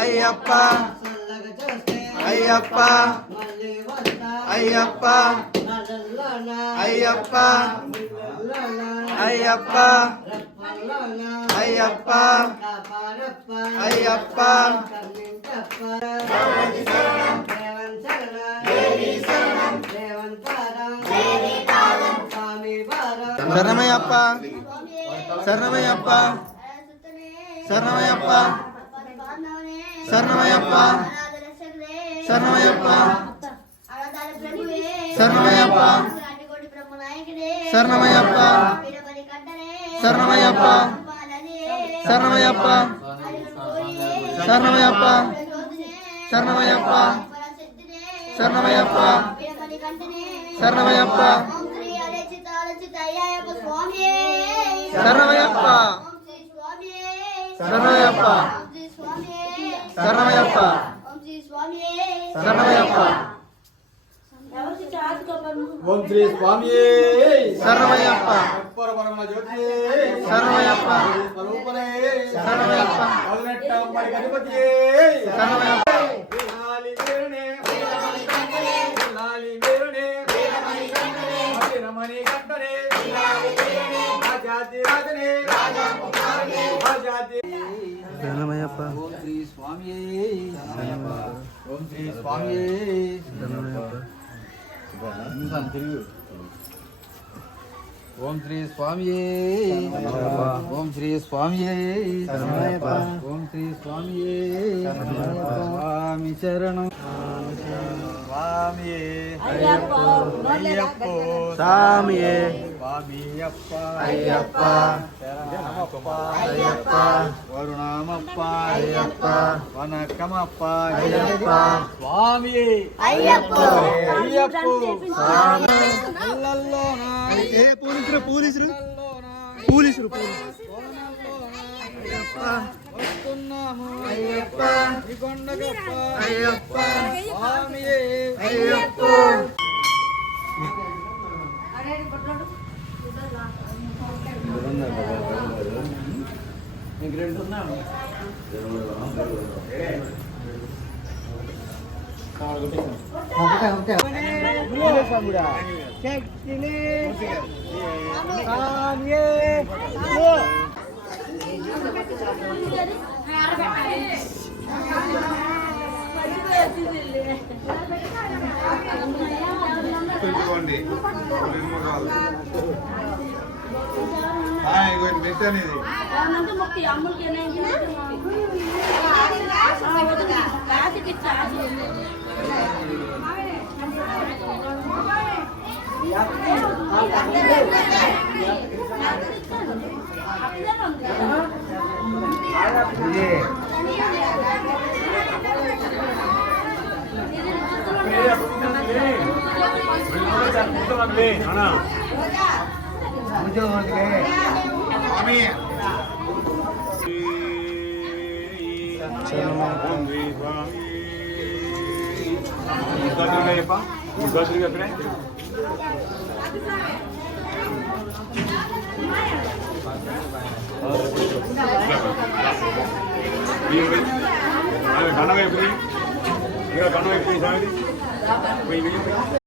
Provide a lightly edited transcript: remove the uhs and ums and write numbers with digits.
అయ్యప్ప అయ్యప్ప అయ్యప్ప అయ్యప్ప అయ్యప్ప అయ్యప్ప అయ్యప్ప శరణమయ్యప్ప శరణమయ్యప్ప శరణమయ్యప్ప శరణమయ్యప్ప శరణమయ్యప్ప శరణమయ్యప్ప శరణమయ్యప్ప శరణమయ్యప్ప శరణమయ్యప్ప శరణమయ్యప్ప శరణమయ్యప్ప శరణమయ్యప్ప శరణమయ్యప్ప శరణమయ్యప్ప శరణమయ్యప్ప శరణమయ్యప్ప శరణమయ్యప్ప ఓం శ్రీ స్వామి శరణమయ్యప్ప పరమరమణ జ్యోతి శరణమయ్యప్ప స్వరూపనే శరణమయ్యప్ప పల్లెట్టంబడి గణపతి శరణమయ్యప్ప లాలి వీరునే లాలి వీరునే రమణి కంఠనే రాజాది రాజనే రాజాది శరణమయ్యప్ప ఓం శ్రీ స్వామి ఓం శ్రీ స్వామి శరణమయ్యప్ప ఓం శ్రీ స్వామి ఓం శ్రీ స్వామి ఓం శ్రీ స్వామి స్వామి శరణం స్వామి అయ్యప్ప స్వామి స్వామియప్ప అయ్యప్ప శరణమప్ప అయ్యప్ప వరుణమప్ప అయ్యప్ప వనకమప్ప అయ్యప్ప స్వామి అయ్యప్ప అయ్యప్ప స్వామి అల్లల్లోన ఏ పోలీసులు అయ్యప్ప వస్తున్నాము అయ్యప్ప ఈ కొండగప్ప అయ్యప్ప స్వామి అయ్యప్ప మీకు రెండు ఉన్నాము కన్నవైపు కన్నవైపు